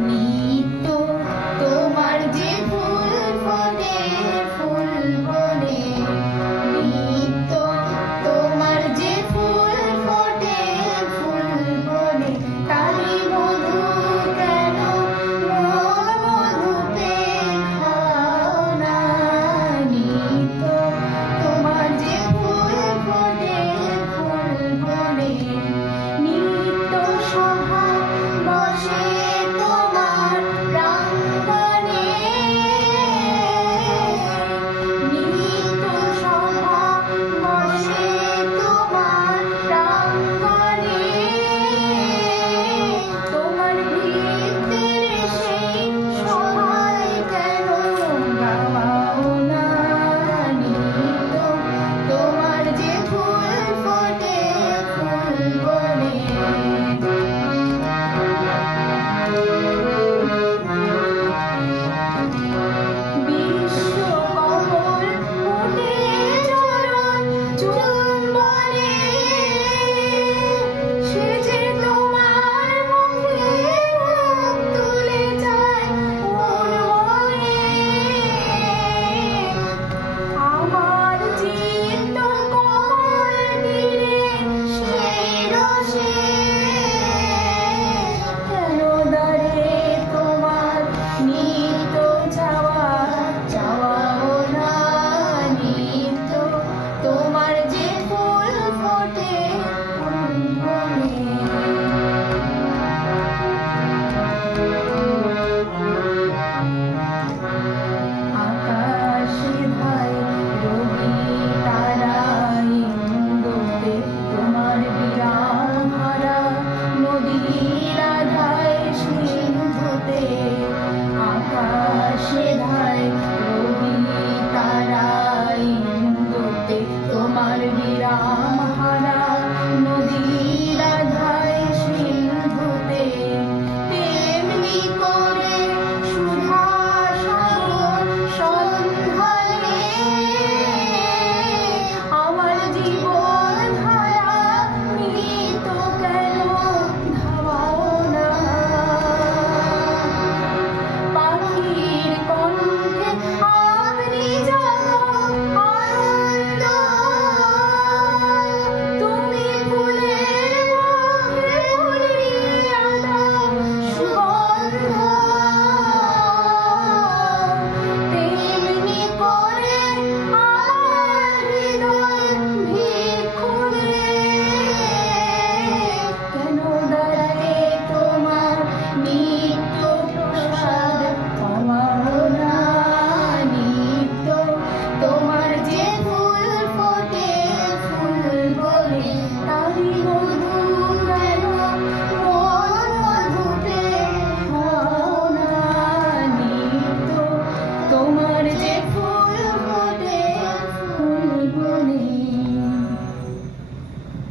নিত্য তোমার যে ফুল ফোটে ফুল বনে, নিত্য তোমার যে ফুল ফোটে ফুল বনে, তারি মধু কেন মধুতে খাও না। নিত্য তোমার যে ফুল ফোটে ফুল বনে, নিত্য সভা বসে তোমার প্রাঙ্গণে, নিত্য সভা বসে তোমার প্রাঙ্গণে, তোমার ভিড়ের সেই সভায় কেন গাওয়াও না। নিত্য তোমার যে ফুল ফোটে ফুল বনে। বিশ্বকমল ফুটে চরণ চুম্বনে, সে যে তোমার মুখে মুখ তুলে যায় মন মনে। আমার চিত্ত কোমল তীরে সেই রসে, কেন দ্বারে তোমার নিত্য চাওয়া চাওয়াও না। নিত্য তোমার যে ফুল ফোটে ফুল বনে। আকাশে ধায় রবি তারা ইন্দুতে, তোমার বিরাম হারা নদীর আধায় সিন্ধুতে। আকাশে ধায়